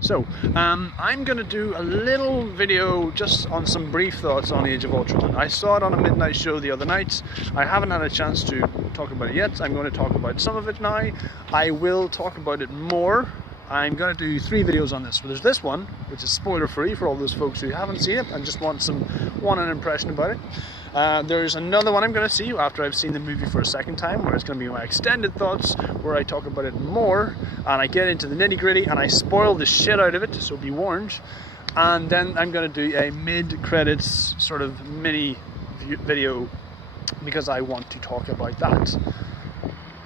So, I'm going to do a little video just on some brief thoughts on Age of Ultron. I saw it on a midnight show the other night. I haven't had a chance to talk about it yet. I'm going to talk about some of it now. I will talk about it more. I'm going to do 3 videos on this. So there's this one, which is spoiler free for all those folks who haven't seen it and just want an impression about it. There's another one I'm going to see after I've seen the movie for a second time, where it's going to be my extended thoughts, where I talk about it more and I get into the nitty gritty and I spoil the shit out of it, so be warned. And then I'm going to do a mid-credits sort of mini video because I want to talk about that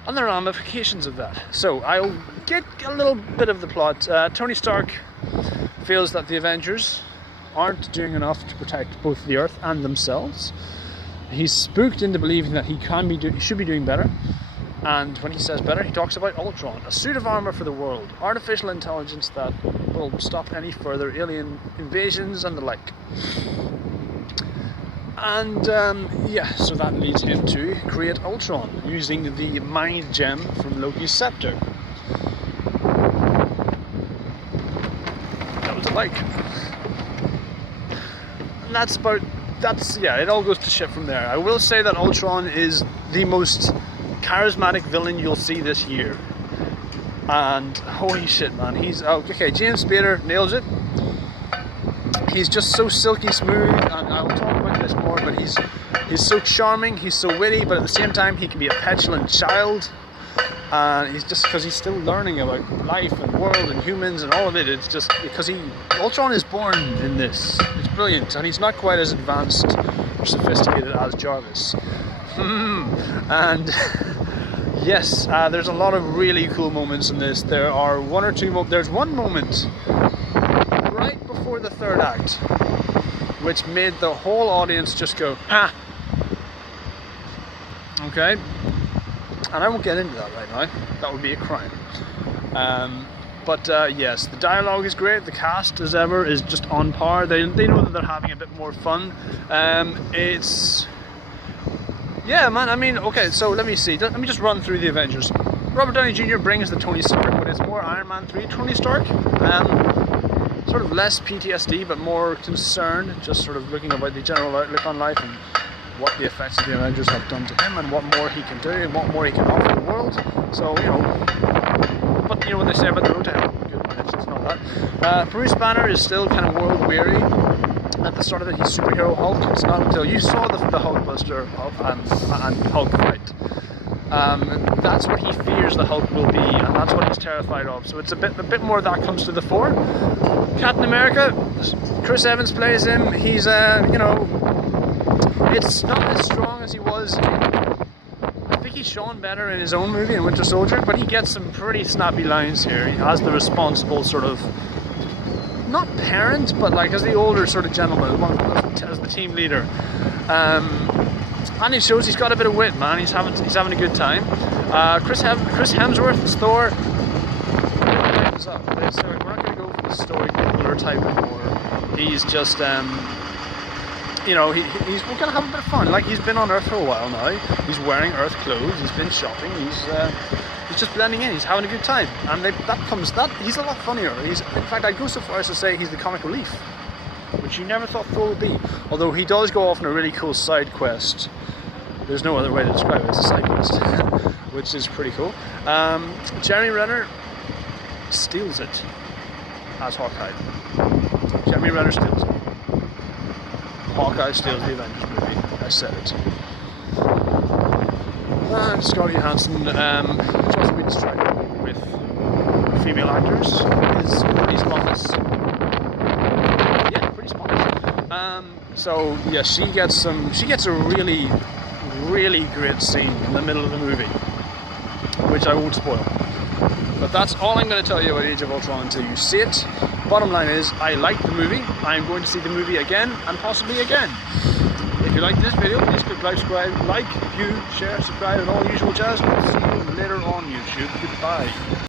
and the ramifications of that. So I'll get a little bit of the plot. Tony Stark feels that the Avengers aren't doing enough to protect both the Earth and themselves. He's spooked into believing that he should be doing better. And when he says better, he talks about Ultron, a suit of armor for the world, artificial intelligence that will stop any further alien invasions and the like. And yeah, so that leads him to create Ultron using the mind gem from Loki's scepter. That was a like. And yeah, it all goes to shit from there. I will say that Ultron is the most charismatic villain you'll see this year. And holy shit, man, he's okay. James Spader nails it. He's just so silky smooth, and I will talk about this more, but he's so charming, he's so witty, but at the same time he can be a petulant child. And he's just, because he's still learning about life and world and humans and all of it. It's just because Ultron is born in this. It's brilliant, and he's not quite as advanced or sophisticated as Jarvis. And yes, there's a lot of really cool moments in this. There are one or two. There's one moment right before the third act, which made the whole audience just go, "Ha!" Okay. And I won't get into that right now, that would be a crime. But yes, the dialogue is great, the cast as ever is just on par, they know that they're having a bit more fun. Yeah man, I mean, okay, so let me just run through the Avengers. Robert Downey Jr. brings the Tony Stark, but it's more Iron Man 3 Tony Stark. Sort of less PTSD, but more concerned, just sort of looking about the general outlook on life and what the effects of the Avengers have done to him and what more he can do and what more he can offer the world. So, you know, but you know what they say about the road to hell. Good, it's not that. Bruce Banner is still kind of world weary. At the start of it, he's superhero Hulk. It's not until you saw the Hulkbuster and Hulk fight. That's what he fears the Hulk will be, and that's what he's terrified of. So it's a bit more of that comes to the fore. Captain America, Chris Evans plays him. He's you know, it's not as strong as he was. I think he's shown better in his own movie in Winter Soldier, but he gets some pretty snappy lines here. He has the responsible sort of, not parent, but like as the older sort of gentleman, as the team leader. And he shows he's got a bit of wit, man. He's having a good time. Chris Hemsworth is Thor. We're not going to go for the stoic ruler type anymore. He's just you know, we're gonna have a bit of fun. Like, he's been on Earth for a while now. He's wearing Earth clothes. He's been shopping. He's just blending in. He's having a good time, and he's a lot funnier. In fact, I'd go so far as to say he's the comic relief, which you never thought Thor would be. Although he does go off on a really cool side quest. There's no other way to describe it. It's a side quest, which is pretty cool. Jeremy Renner steals it as Hawkeye. Jeremy Renner steals it. Hawkeye steals the Avengers movie. I said it. And Scarlett Johansson, which also been distracted with female actors, is pretty spotless. Yeah, pretty spotless. So yeah, she gets a really, really great scene in the middle of the movie, which I won't spoil. But that's all I'm going to tell you about Age of Ultron until you see it. Bottom line is, I like the movie. I'm going to see the movie again, and possibly again. If you like this video, please click like, subscribe, view, share, subscribe, and all the usual jazz. We'll see you later on YouTube. Goodbye.